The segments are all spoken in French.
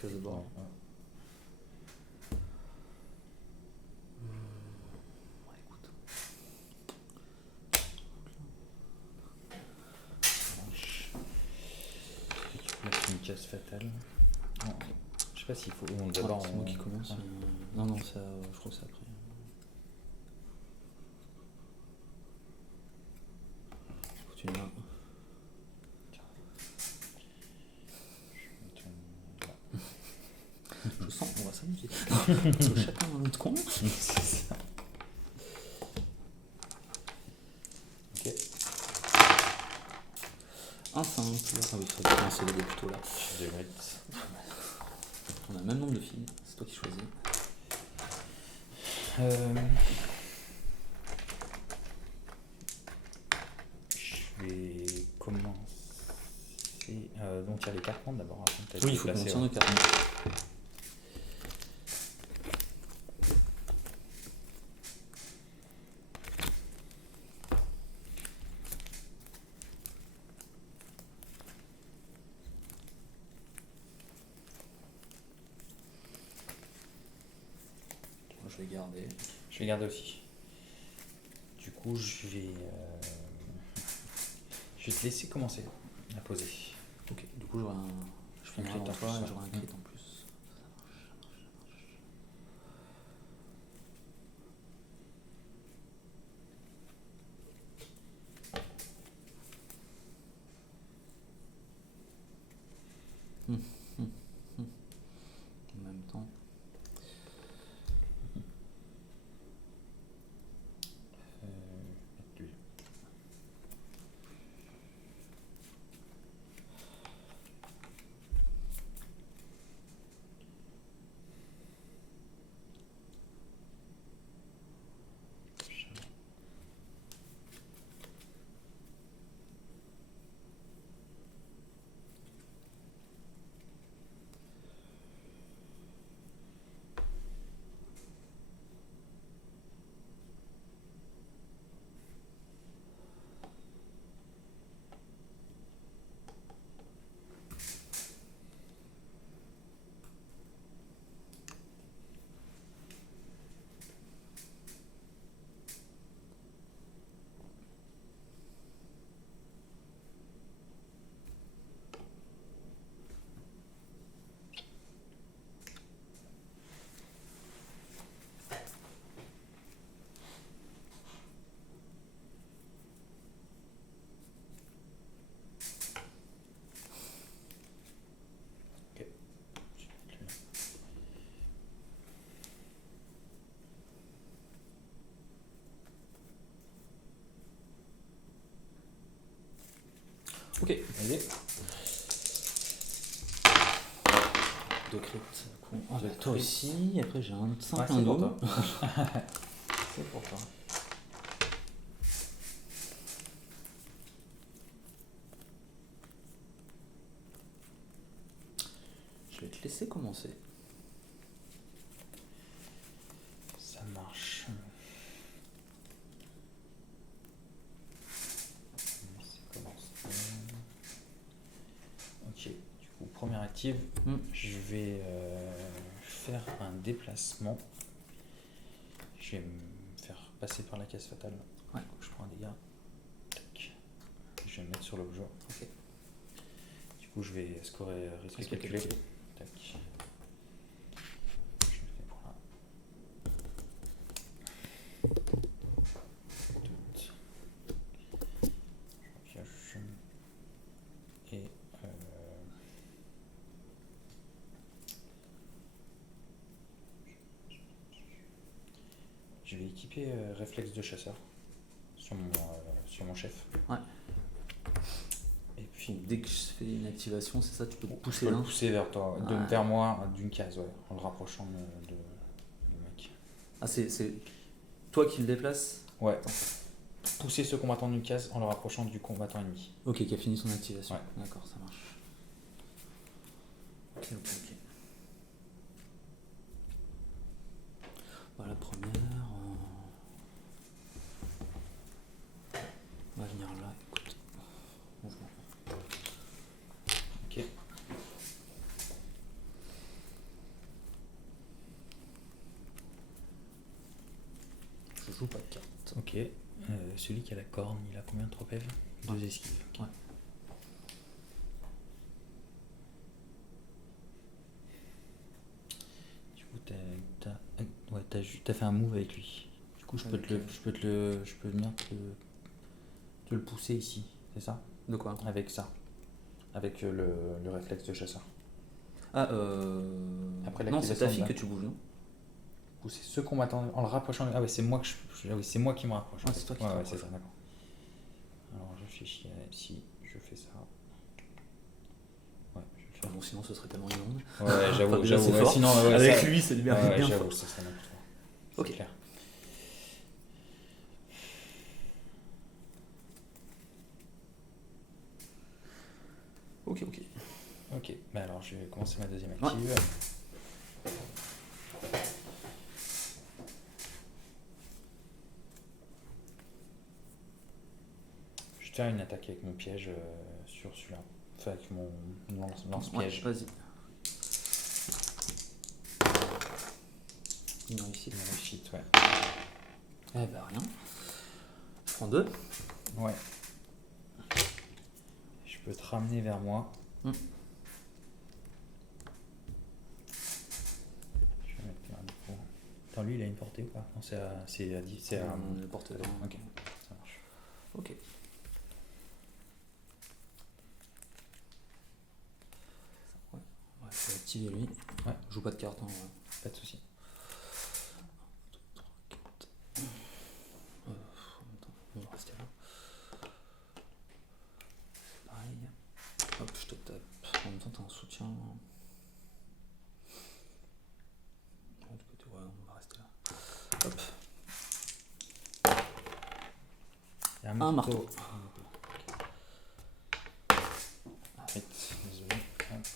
case de bord. Ouais. Écoute. Ça marche. Tu peux mettre une case fatale. Non, je sais pas s'il faut. Bon, d'abord, c'est moi qui commence. Ouais. Non, ça, je crois que c'est après. Faut que tu le mains. Je sens qu'on va s'amuser. Chacun dans notre coin. C'est ça. Ok. Un simple. Ah oui, il faudrait commencer les deux plutôt là. Je débrite. On a le même nombre de filles. C'est toi qui choisis. Je vais commencer. Donc il y a les cartes d'abord. Oui, il faut qu'on tienne nos cartes. Je vais garder. Je vais garder aussi. Du coup, je vais te laisser commencer à poser. Ok, du coup, je fais un crit en toi et j'aurai un crit en plus. En même temps. Ok, Allez. deux crits. Toi aussi, après j'ai un simple c'est un pour double. toi. C'est pour toi. Je vais te laisser commencer. Ça marche. Ok, du coup, première active, je vais faire un déplacement. Je vais me faire passer par la case fatale. Ouais. Je prends un dégât. Tac. Je vais me mettre sur l'objet. Ok. Du coup, je vais scorer risque calculé. Tac. Je me fais pour là. Je pioche. Et je vais équiper réflexe de chasseur sur mon chef. Ouais. Et puis dès que je fais une activation, c'est ça, tu peux te pousser je peux là. le pousser vers toi, vers moi d'une case, en le rapprochant du mec. Ah, c'est toi qui le déplaces. Ouais. Attends. Pousser ce combattant d'une case en le rapprochant du combattant ennemi. Ok, qui a fini son activation. Ouais. D'accord, ça marche. Ok. Voilà, première. On va venir là, écoute. Mouvement. Ok. joue pas de carte. Ok. Celui qui a la corne, il a combien de tropèves? 2 esquives. Okay. Ouais. Du coup, t'as fait un move avec lui. Du coup, je peux venir te le pousser ici, c'est ça? De quoi? Avec ça. Avec le réflexe de chasseur. Ah, Après non, c'est ta fille que tu bouges, non? Pousser ce combattant en le rapprochant. Ah ouais, c'est moi c'est moi qui me rapproche. Ouais, c'est toi qui te rapproches. C'est ça, d'accord. Alors, je réfléchis si je fais ça. Ouais, je vais le faire. Bon, sinon, ce serait tellement immonde. Ouais, j'avoue, Enfin, déjà, c'est ouais, fort. sinon, avec ça, lui, c'est bien. ouais, bien j'avoue, fort. ça serait n'importe quoi. Ok. C'est clair. Ok, bah alors je vais commencer ma deuxième active. Ouais. Je tiens une attaque avec mon piège sur celui-là. Enfin, avec mon lance-piège. Ouais, vas-y. Une réussite. Une réussite, ouais. Eh ben rien. Je prends 2. Ouais. Je peux te ramener vers moi. Je vais mettre là, du coup. Attends, lui, il a une portée ou pas? Non, c'est à 10. C'est à le porte-deux. Ok, ça marche. Ok. Ouais, je vais activer lui. Ouais. Je joue pas de carte. Hein, ouais. Pas de soucis. 1, 2, 3, 4. On va rester là. Pareil. Hop, je te tape. En même temps, t'as un soutien. Du côté, ouais, on va rester là. Hop. Il y a un marteau. Arrête, désolé. Hop.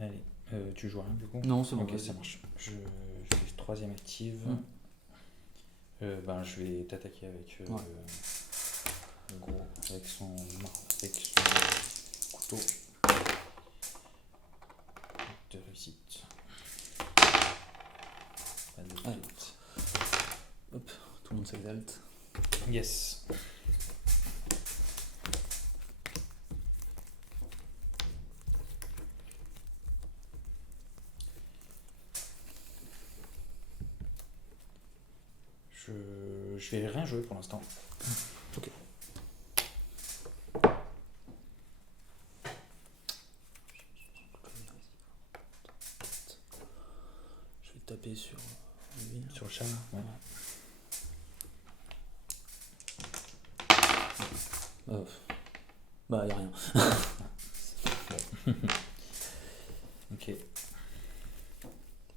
Allez, tu joues rien du coup? Non, c'est bon. Ok, ça marche. Je fais troisième active. Ben, je vais t'attaquer avec le gros, avec son couteau de réussite. Pas de Allez. réussite. Hop, tout le monde s'exalte. Yes. Je vais rien jouer pour l'instant. Ok. Je vais taper sur lui. Sur le chat là. Ouais. Bah, y'a rien. Ok.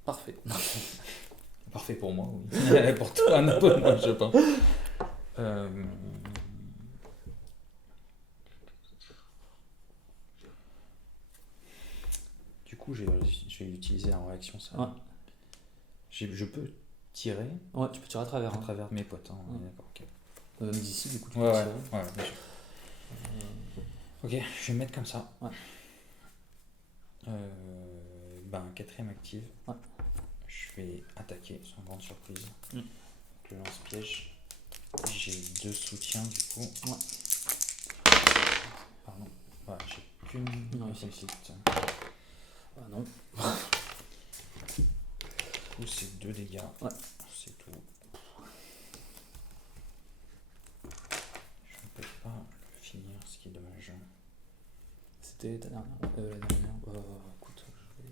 Parfait. Parfait pour moi, oui. Pour toi, un peu moins, je pense. Du coup, je vais utiliser en réaction ça. Ouais. Je peux tirer Ouais, tu peux tirer à travers. à travers mes potes. Hein. Ouais. D'accord, ok. D'ici, du coup, tu Ouais, peux ouais, tirer. ouais, bien sûr. Ok, je vais me mettre comme ça. Ouais. Ben, quatrième active. Ouais. Je vais attaquer, sans grande surprise. Mm. Le lance-piège. J'ai 2 soutiens du coup. Ouais. Pardon. Ouais, j'ai qu'une réussite. Ah non. Du coup, c'est 2 dégâts. Ouais. C'est tout. Je ne peux pas le finir, ce qui est dommage. C'était ta dernière. La dernière. Écoute, je vais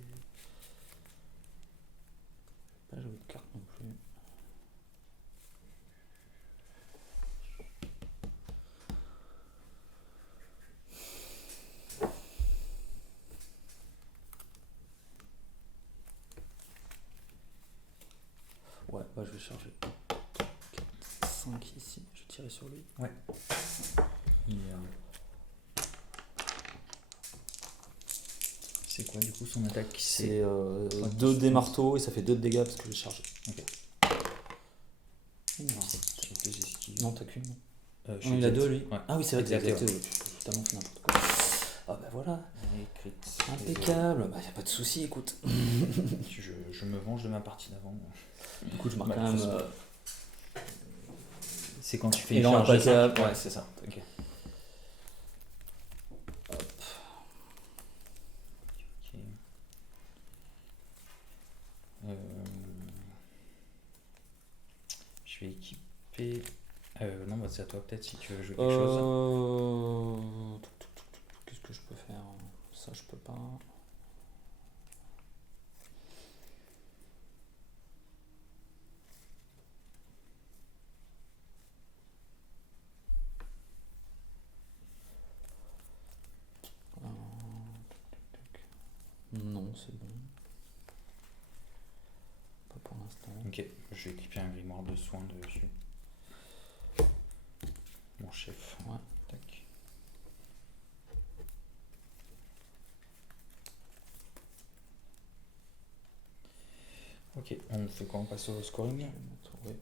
pas jouer de carte non plus. Ouais, bah je vais charger 5 ici, je vais tirer sur lui. Ouais. C'est quoi du coup son attaque? C'est 2 des marteaux et ça fait 2 de dégâts parce que j'ai chargé. Ok. Non, J'ai 2 esquives. non, t'as qu'une. Il a 2 lui. Ouais. Ah oui, c'est vrai que Exact, j'ai totalement fait n'importe quoi. Ah bah voilà. Et crit. Impeccable. Bah y a pas de souci, écoute. Je me venge de ma partie d'avant. Du coup, je marque Bah, quand même. de toute façon. C'est quand tu fais Et une là, on charge va de passer à- 5. ouais. Ouais, c'est ça. Ok. Hop. Ok. Je vais équiper. Non, bah c'est à toi peut-être si tu veux jouer quelque chose. Qu'est-ce que je peux faire? Ça, je peux pas. Non, c'est bon. Pas pour l'instant. Ok, je vais équiper un grimoire de soins dessus. Mon chef. Ouais. Tac. Ok, on fait quoi? On passe au scoring? Oui.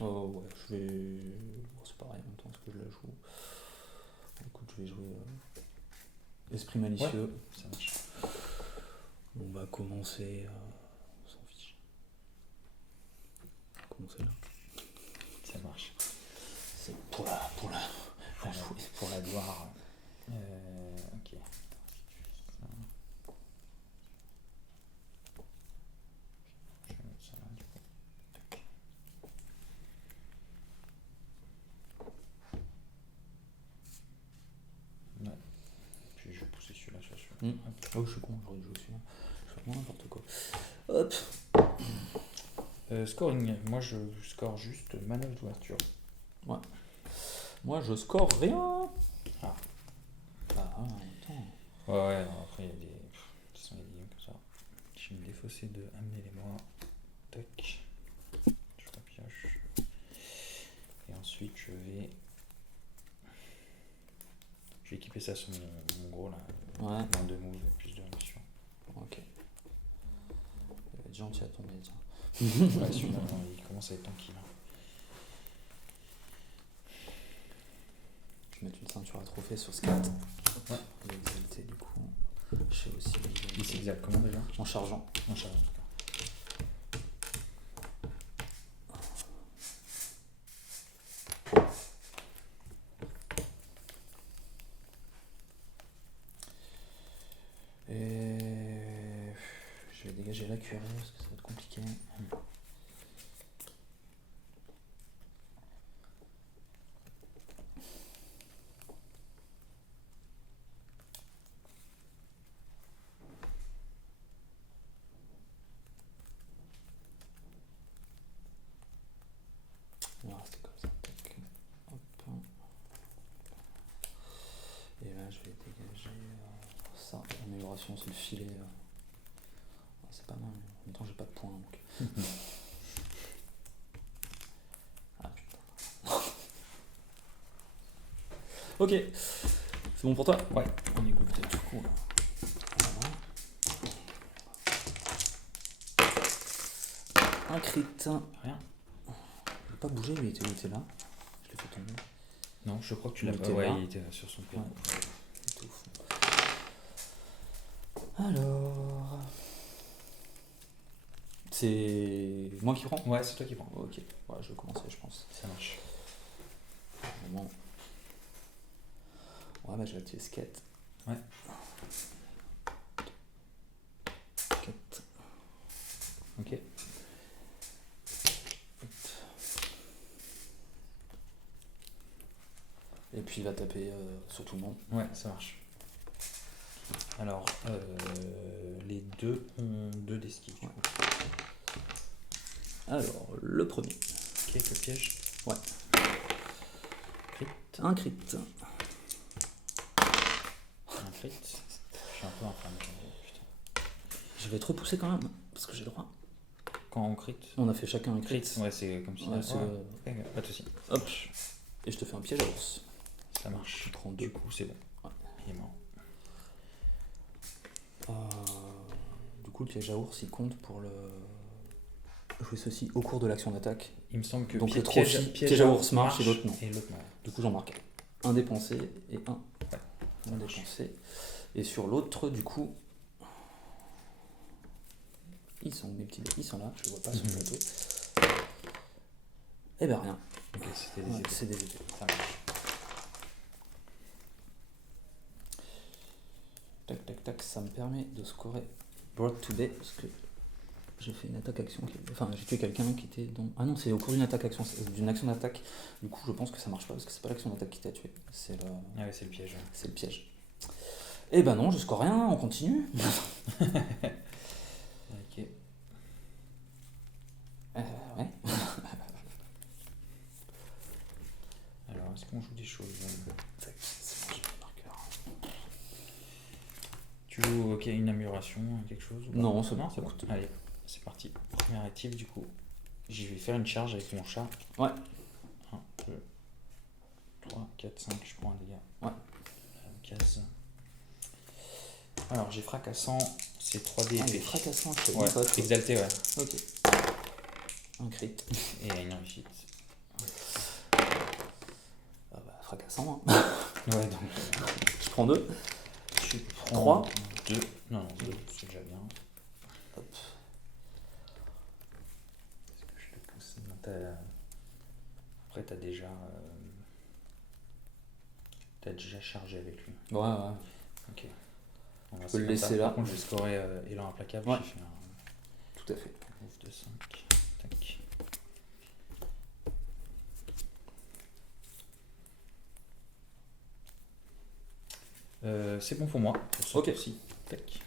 Ouais, je vais. Bon, c'est pareil en même temps, est-ce que je la joue? Écoute, je vais jouer Esprit malicieux. Ouais, ça marche. On va commencer. On s'en fiche. On va commencer là. Ça marche. C'est pour la jouer. Pour la gloire. Ok. Je vais mettre ça là du coup. Tac. Ouais. Puis je vais pousser celui-là sur celui-là. Oh, je suis con, j'aurais joué celui-là. Je fais vraiment n'importe quoi. Hop. Scoring, moi je score juste manœuvre d'ouverture. Ouais. Moi, je score rien. Ah. Bah, attends. Ouais, alors après il y a des. De toute façon, il y a des liens comme ça. Je vais me défausser de amener les mois. Tac. Je la pioche. Et ensuite je vais. Je vais équiper ça sur mon gros là. Ouais. Moins de move, plus de réaction. Ok. Il va être gentil à tomber, tiens. Ouais, celui-là, il commence à être tranquille. Je vais mettre une ceinture à trophée sur Scat. Ouais. L'exalté, du coup. Je sais aussi. Il s'exalte comment déjà? En chargeant. En charge. Et je vais dégager la curée parce que ça va être compliqué. On va rester comme ça. Tac. Hop. Et là, je vais dégager ça. Amélioration, c'est le filet. C'est pas mal, mais en même temps, j'ai pas de points. Donc. Ah putain. Ok. C'est bon pour toi? Ouais. On écoute du coup. Là. Voilà. Un crit. Rien. Je vais pas bouger, mais il était là. Je l'ai fait tomber. Non, je crois que tu l'as Il pas. était Ouais, là. il était sur son pied. Ouais. Il était au fond. Alors. C'est moi qui prends? Ouais, c'est toi qui prends. Ok. Ouais, je vais commencer, je pense. Ça marche. Vraiment. Ouais, bah j'ai activé Scat. Ouais. 4. Ok. Et puis il va taper sur tout le monde. Ouais, ça marche. Alors, les deux ont 2 d'esquive. Ouais. Alors, le premier. Ok, le piège. Ouais. Crit. Un crit. Un crit. Je suis un peu infâme. Putain. Je vais te repousser quand même, parce que j'ai le droit. Quand on crit. On a fait chacun un crit. Ouais, c'est comme si. Ouais, c'est ouais. Pas de soucis. Hop. Et je te fais un piège à l'ours. Ça marche. Tu prends 2. Du coup, c'est bon. Ouais. Il est mort. Du coup, le piège à ours, il compte pour le. jouer ceci au cours de l'action d'attaque. Il me semble que Donc le piège à ours marche et l'autre non. Et l'autre non. Du coup, j'en marque un dépensé et un non dépensé. Et sur l'autre, du coup, ils sont mes petits dés, ils sont là, je les vois pas sur le plateau. Eh ben rien. Ok, c'était des épées. C'est des épées. Ça marche. Tac, tac, tac, ça me permet de scorer Brought Today parce que j'ai fait une attaque action. Enfin, j'ai tué quelqu'un qui était dans. Ah non, c'est au cours d'une attaque action, d'une action d'attaque. Du coup, je pense que ça marche pas parce que c'est pas l'action d'attaque qui t'a tué. C'est le. Ah ouais, c'est le piège. C'est le piège. Eh ben non, je score rien, on continue. Ok. Ouais. Alors, est-ce qu'on joue des choses Tac, c'est bon, j'ai le marqueur. Tu joues une amélioration, quelque chose ou pas? Non, c'est bon, c'est bon. écoute. Allez, c'est parti. Première active, du coup. J'y vais faire une charge avec mon chat. Ouais. 1, 2, 3, 4, 5, je prends un dégât. Ouais. Case. Alors, j'ai fracassant, c'est 3D épée. Fracassant, je sais Ouais, pas. exalté, ouais. Ok. Un crit. Et une réussite. Ah bah, fracassant. Hein. Ouais, donc. Je prends 2. Tu prends 3. 2. Non, 2, c'est déjà bien. Hop. Est-ce que je te pousse? Non, après, t'as déjà chargé avec lui. Ouais, ouais. Ok. On va peux le laisser là. Par contre, je vais scorer élan implacable. Ouais. J'ai fait un Tout à fait. move de 5. Tac. C'est bon pour moi. Pour ce Ok. tour-ci. Tac.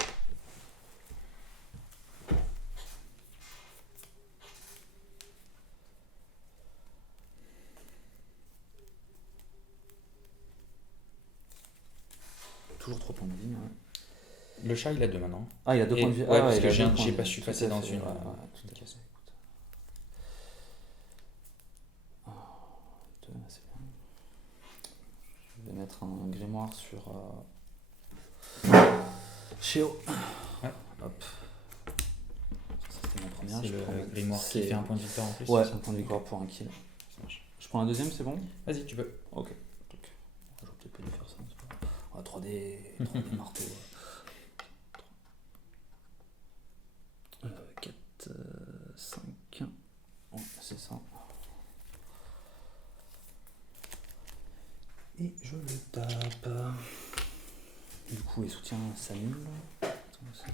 Toujours 3 points de vie. Ouais. Le chat, il a 2 maintenant. Ah, il a 2 points de vie. Ouais, Ah, parce il que a 2 j'ai points de pas vie. su Tout passer à dans fait. une. Ouais, tout à fait. Ah, 2, c'est bien. Je vais mettre un grimoire sur Chéo. Ouais. Hop. Ça, c'était mon premier. C'est je prends le grimoire qui c'est- fait un point de victoire en plus. Ouais, c'est ça un point de victoire pour un kill. Ça marche. Je prends un deuxième, c'est bon? Vas-y, tu peux. Ok. Donc, j'aurais peut-être pas dû faire ça. C'est pas grave. Ah, 3D, 3D marteau. 4, 5. Ouais, c'est ça. Et je le tape. Du coup, les soutiens s'annulent.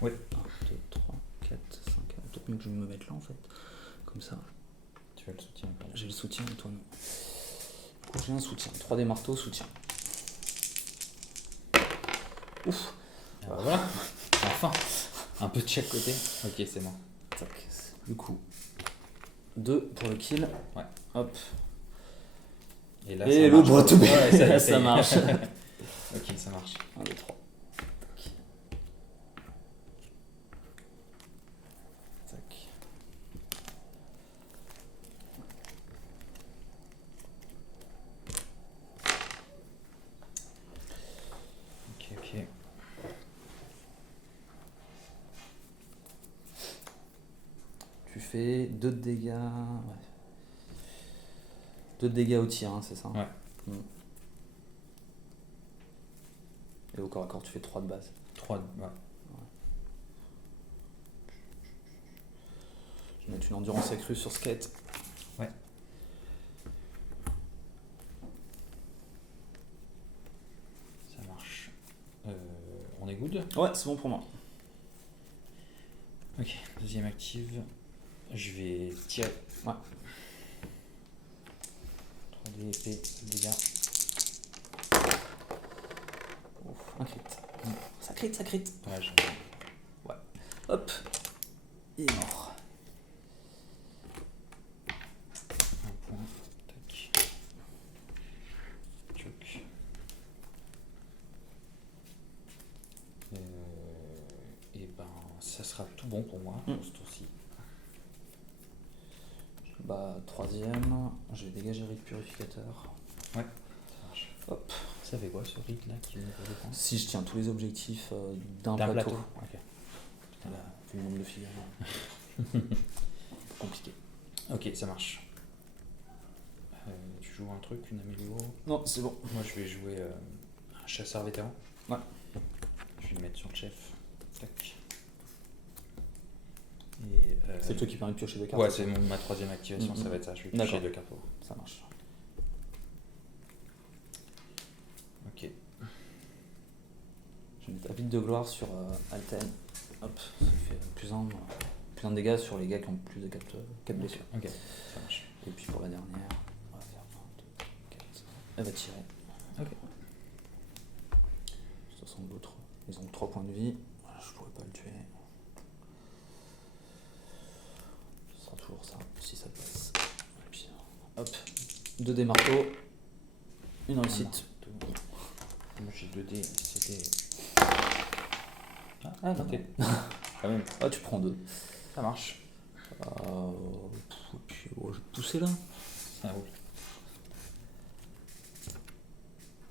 Oui. 1, 2, 3, 4, 5. Peut-être mieux que je me mette là en fait. Comme ça. Tu as le soutien. J'ai le soutien et toi non. Du coup, j'ai un soutien. 3D marteau, soutien. Ouf. Ah, voilà. Enfin. Un peu de chaque côté. Ok, c'est bon. Tac. Du coup, 2 pour le kill. Ouais. Hop. Et là, Et ça le marche. bras tout Ouais, ça y est, ça marche. Ok, ça marche. 1, 2, 3. Tac. Ok. Tu fais 2 de dégâts. Ouais. 2 de dégâts au tir, hein, c'est ça? Ouais. Et au corps à corps, tu fais 3 de base. 3, ouais. Je vais mettre une endurance accrue sur skate. Ouais. Ça marche. On est good? Ouais, c'est bon pour moi. Ok, deuxième active. Je vais tirer. Ouais. 3D épée, dégâts. Ouf, un crit. Ça crit, ça crit. Ouais, Hop. Il est mort. un point. Tac. Choc. Et ben, ça sera tout bon pour moi pour ce tour-ci. Bah, troisième. Je vais dégager rite purificateur. Ouais, ça marche. Hop. Ça fait quoi ce rite là qui me dépend? Si je tiens tous les objectifs d'un D'un plateau. plateau. Ok. Voilà, vu le nombre de figures. compliqué. Ok, ça marche. Tu joues un truc, une Amélio? Non, c'est bon. Moi, je vais jouer un chasseur vétéran. Ouais. Je vais le mettre sur le chef. Tac. Et, C'est toi qui permet de piocher des cartes. Ouais, c'est ma troisième activation, ça va être ça. Je vais piocher 2 cartes. Ça marche. Ok. Je vais mettre Avide de gloire sur Alten. Hop, ça fait plus un de dégâts sur les gars qui ont plus de 4 blessures. Ok, ça marche. Et puis pour la dernière, on va faire 1, 2, 4. Elle va tirer. Ok. De toute façon, l'autre, ils ont 3 points de vie. Je pourrais pas le tuer. Ce sera toujours ça, si ça passe. Et puis, hop, 2 dés marteaux. Une réussite. Moi j'ai 2 dés, c'était. Ah, ok. Quand même. Ah, tu prends 2. Ça marche. Puis, je vais te pousser là. Ah oui.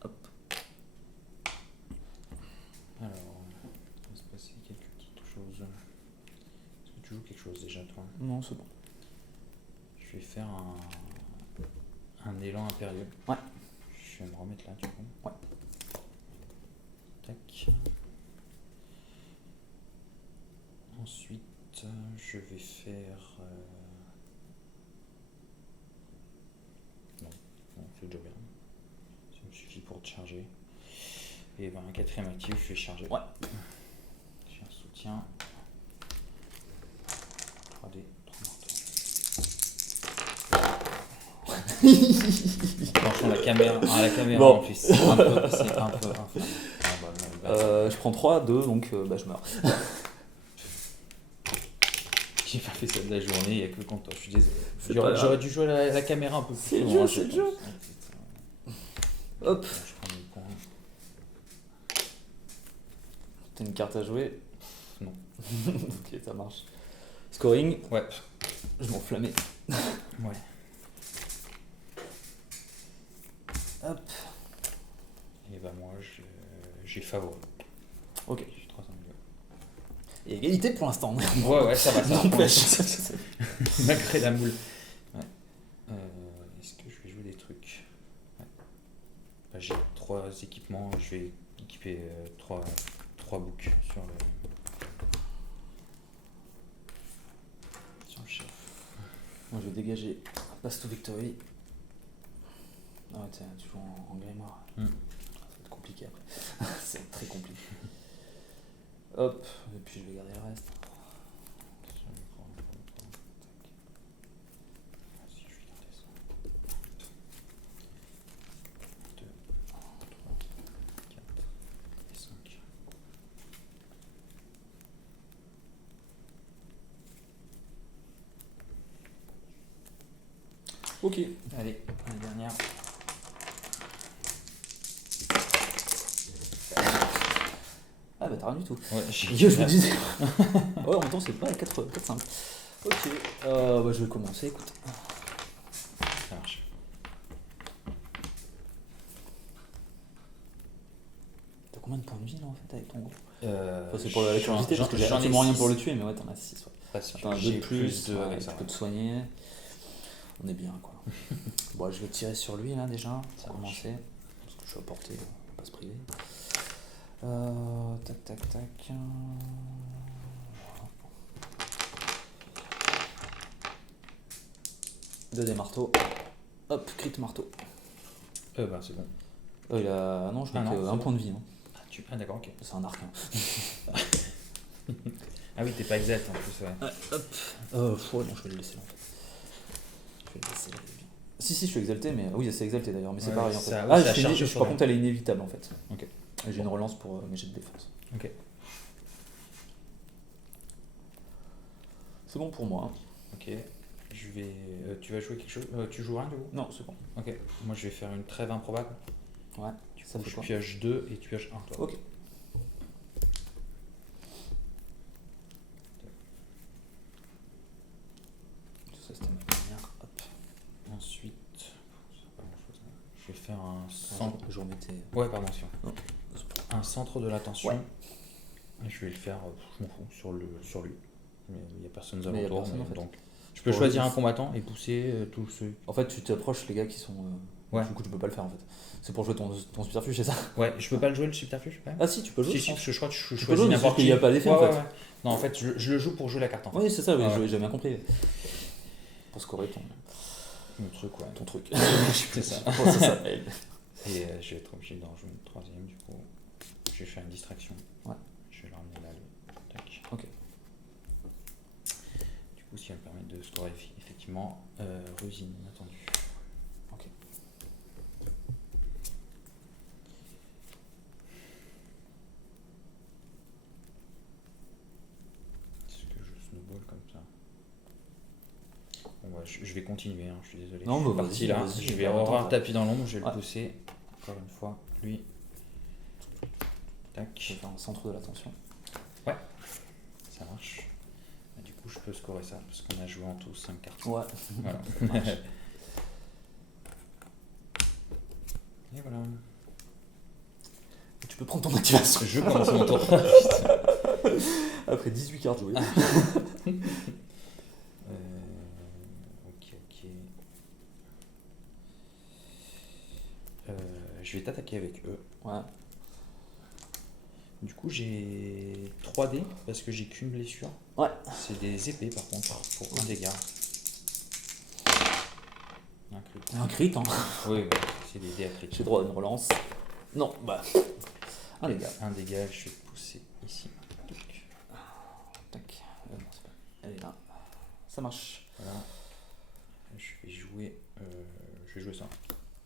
Hop. Alors, il va se passer quelques petites choses. Est-ce que tu joues quelque chose déjà, toi? Non, c'est bon. Je vais faire un élan impérieux. Ouais. Je vais me remettre là, du coup. Ouais. Tac. Ensuite, je vais faire... Non, c'est déjà bien. Ça me suffit pour te charger. Et ben, un quatrième actif, je vais charger. Ouais. J'ai un soutien. 3D, 3 marteaux. Franchement, la caméra Bon. en plus, c'est un peu infâme. Je prends 3, 2, donc je meurs. J'ai pas fait ça de la journée, il n'y a que quand toi, je suis désolé. C'est pas grave. J'aurais dû jouer la caméra un peu plus C'est le souvent, jeu, je c'est le pense. jeu. Hop. Je prends mes points. T'as une carte à jouer? Non. Ok, ça marche. Scoring? Ouais. Je vais m'enflammer. Ouais. Hop. Et bah moi, j'ai favori. Ok. J'ai 3 améliorés. Et égalité pour l'instant. Ouais, ça va, ça N'empêche. malgré la moule. Ouais. Est-ce que je vais jouer des trucs? Ouais. Bah, j'ai 3 équipements, je vais équiper 3 boucs sur le chef. Moi je vais dégager Pass to Victory. Ah ouais, tiens, tu joues en grimoire. Ça va être compliqué après. Ça va être très compliqué. Hop, et puis je vais garder le reste. Si je vais garder ça. 2, 3, 4 et 5. Ok. Allez, la dernière. Ah bah t'as rien du tout. Ouais, Je me disais. Ouais, en même temps c'est pas 4 simple. Ok. Je vais commencer, écoute. Ça marche. T'as combien de points de vie là en fait avec ton groupe? Enfin, c'est pour la curiosité parce que j'ai absolument rien pour le tuer, mais ouais, t'en as 6. Ouais. Parce que T'en as 2 j'ai de plus, de avec tu ça. peux te soigner. On est bien quoi. Bon, je vais tirer sur lui là déjà, Ça pour marche. commencer. Parce que je suis à portée, on va pas se priver. Tac tac tac. Voilà. 2 des marteaux. Hop, crit marteau. Bah c'est bon. Il a. Non, je mets Ah non, que c'est un bon. point de vie. Hein. Ah d'accord, ok. C'est un arc. Hein. Ah oui, t'es pas exact en plus, ouais. Hop. Ouais, non, je vais le laisser là en fait. Je vais le laisser là. Si, je suis exalté, mais oui, c'est exalté d'ailleurs, mais c'est Ouais, pareil en fait. ça- ouais, ça je charge suis sur par le- contre, elle est inévitable en fait. Ok. Et j'ai une relance pour mes jets de défense. Ok. C'est bon pour moi. Hein. Ok. Je vais. Tu vas jouer quelque chose? Tu joues rien du coup? Non, c'est bon. Ok. Moi je vais faire une trêve improbable. Ouais. Du Ça coup, fait je quoi? pioche 2 et tu pioches 1 toi. Ok. Ça c'était ma première. Hop. Ensuite. c'est pas grand-chose, hein. Je vais faire un centre. Je remettais. Ouais, pardon, si. Non. Un centre de l'attention. Ouais. Et je vais le faire, je m'en fous, sur lui. Mais il n'y a personne aux Mais il y a alentours, personne, en fait. donc Je peux choisir un combattant et pousser tous ceux. En fait, tu t'approches les gars qui sont. Ouais. Du coup, tu peux pas le faire en fait. C'est pour jouer ton subterfuge, c'est ça? Ouais, je peux pas le jouer le subterfuge quand même. Ah si, tu peux jouer. Si, je crois que je Tu peux choisis jouer, mais n'importe sauf qu'il n'y a pas d'effet en fait. Non, en fait, je le joue pour jouer la carte en fait. Oui, c'est ça, oui, Ah ouais. j'ai bien compris. Pour scorer Le truc, ouais. ton truc. C'est ça. C'est ça. Et je vais être obligé d'en jouer une troisième du coup. Je vais faire une distraction. Ouais. Je vais le ramener là. Tac. Ok. Du coup, ce qui va me permettre de scorer effectivement ruse inattendue. Ok. Est-ce que je snowball comme ça? Bon, bah, je vais continuer, hein, je suis désolé. Non, je suis bah, parti vas-y, là. vas-y, Je vais attends, avoir attends. le tapis dans l'ombre, je vais Ouais. le pousser. Encore une fois, lui. Tac. Je vais faire un centre de l'attention. Ça marche. Et du coup, je peux scorer ça parce qu'on a joué en tout 5 cartes. Ouais. Voilà. Et voilà. Tu peux prendre ton activation. Je commence mon tour. Après 18 cartes jouées. Ok. Je vais t'attaquer avec eux. Ouais. Du coup, j'ai 3 dés parce que j'ai qu'une blessure. Ouais. C'est des épées par contre pour un dégât. Un crit. Un crit, hein. Oui, c'est des dés à crit. J'ai droit à une relance. Non, bah. Un dégât. Un dégât, je vais pousser ici. Tac. Non, c'est pas. Elle est là. Ça marche. Voilà. Je vais jouer ça.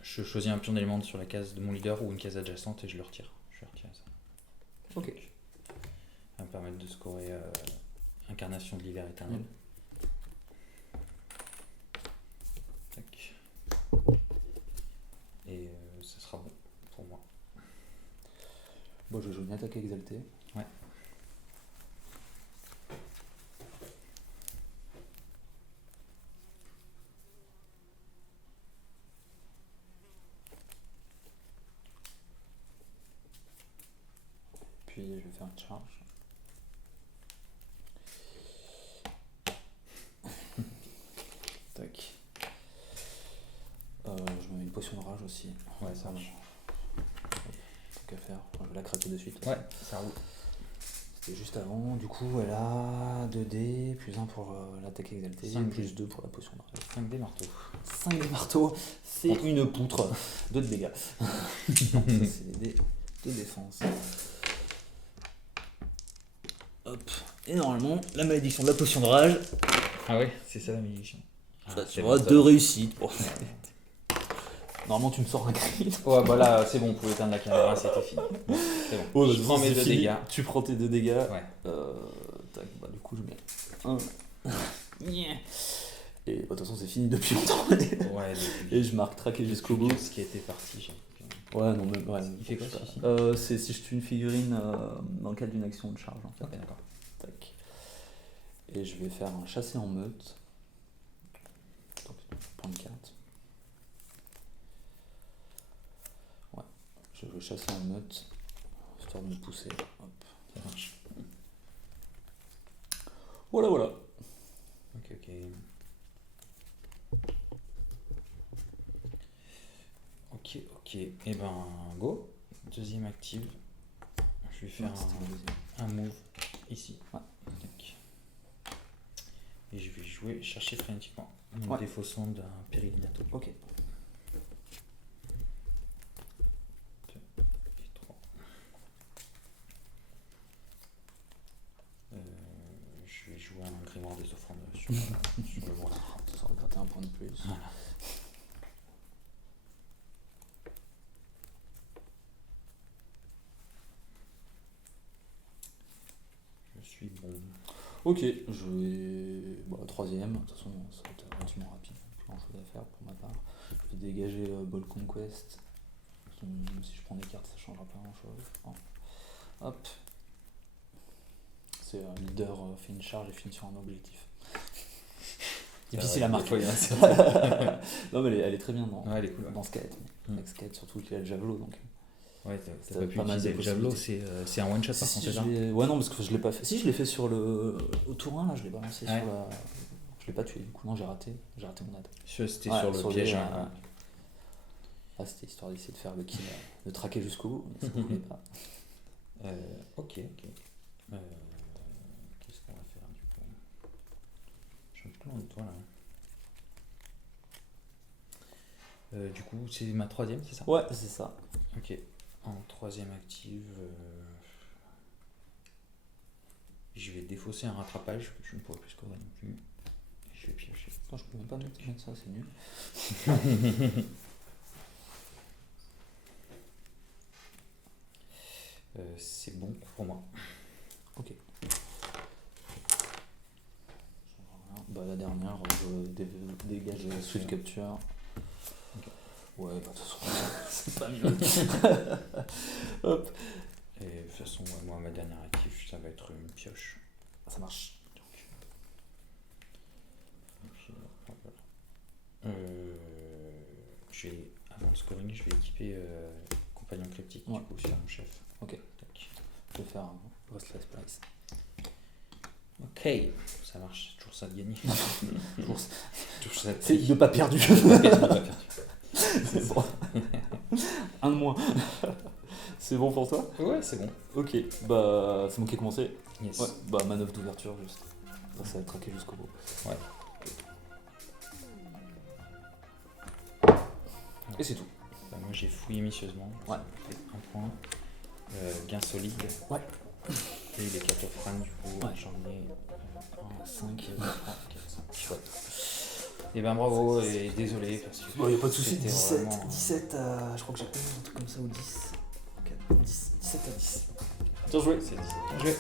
Je choisis un pion d'élément sur la case de mon leader ou une case adjacente et je le retire. Je vais retirer ça. Ok. Ça va me permettre de scorer Incarnation de l'hiver éternel. Tac. Et ça sera bon pour moi. Bon, je joue une attaque exaltée. Ouais. Puis je vais faire une charge. Tac. Je me mets une potion de rage aussi. Ouais, ça marche. Tant qu'à faire. Je vais la craquer de suite. Ouais, ça roule. C'était juste avant. Du coup, elle a 2D, plus 1 pour l'attaque exaltée, 5 plus 2 pour la potion de rage. 5 dés marteaux. 5 des marteaux, c'est une poutre. 2 de dégâts. Non, ça, c'est des dés de défense. Hop. Et normalement, la malédiction de la potion de rage, Ah ouais, c'est ça la malédiction. tu auras 2 réussites. Bon. Normalement, tu me sors un crit. Ouais, bah là, c'est bon, vous pouvez éteindre la caméra, c'était fini. Bon, c'est bon. Ouais, je prends mes 2 fini. dégâts. Tu prends tes 2 dégâts. Ouais. Tac, bah du coup, je mets 1. Et bah, de toute façon, c'est fini depuis longtemps. Ouais, Et je marque traqué jusqu'au bout. Ce qui était parti, j'ai Ouais, non, mais ouais. Il fait quoi, je sais celui-ci pas. C'est si je tue une figurine dans le cadre d'une action de charge en fait. Ok, d'accord. Tac. Et je vais faire un chasser en meute. Attends, putain, je prends une carte. Ouais. Je vais chasser en meute. Histoire de me pousser. Hop. Ça marche. Voilà, voilà. Ok. Ok. Et ben, go. Deuxième active. Je vais faire Non, c'était le deuxième. un move ici. Ouais. Tac. Et je vais chercher frénétiquement. En Ouais. défaussant d'un pérignato. Ok. Et 3. Je vais jouer un grimoire des offrandes sur le voilà. Ça va gratter un point de plus. Voilà. Je suis bon. Ok, je vais. Bon, troisième, de toute façon, ça va être relativement rapide, plus grand chose à faire pour ma part. Je vais dégager Ball Conquest. Même si je prends des cartes, ça changera pas grand chose. Hop. C'est leader fait une charge et finit sur un objectif. Difficile à marquer. Non, mais elle est très bien Ouais, elle est cool. dans Skate. Avec Skate, surtout qu'il a le javelot. Donc. Ouais, T'as t'as pas pu pas mal de utiliser le javelot, possibilités. c'est un one shot par Si, contre, si, c'est ça. ouais, non, parce que je l'ai pas fait. Si, je l'ai fait sur au tour 1, là, je l'ai balancé Ouais. sur la. Je Je l'ai pas tué, du coup, non, j'ai raté mon ad. C'était Ouais, sur le piège. les, Hein. Ah, c'était histoire d'essayer de faire le kill, de traquer jusqu'au bout, mais ça ne voulait pas. Ok. Qu'est-ce qu'on va faire du coup? J'ai un plan de toi là. Du coup, c'est ma troisième, c'est ça? Ouais, c'est ça. Ok. En troisième active, je vais défausser un rattrapage. Je ne pourrai plus scorer non plus. Je vais piocher. Attends, je peux même pas mettre ça, c'est nul. C'est bon pour moi. Ok. Bah, la dernière, je dégage Swift Capture. Ok. Ouais, bah, de toute façon, c'est pas mieux. Hop. Et de toute façon, moi, ma dernière active, ça va être une pioche. Ça marche. Je vais, avant le scoring, je vais équiper compagnon cryptique Ouais. du coup sur mon chef. Ok. Tac. Je vais faire un Restless Place. Ok, ça marche, c'est toujours ça de gagner. Toujours Toujours ça de C'est de pas perdu. C'est bon. Un de moins. C'est bon pour toi? Ouais, c'est bon. Ok, bah c'est moi qui ai commencé. Yes. Ouais, bah manœuvre d'ouverture juste. Ça va être traqué jusqu'au bout. Ouais. Et c'est tout. Bah, moi j'ai fouillé minutieusement. Ouais. Ça me fait un point. Gain solide. Ouais. Et les 4 offrandes du coup, Ouais. j'en ai 5, 4, 5. Chouette. Et ben bravo et désolé parce que. Bon, y a pas de soucis, c'était 17, vraiment- 17 à. Je crois que j'ai un truc comme ça ou 10. 4, 10, 17 à 10. Bien joué. C'est 17. Bien joué.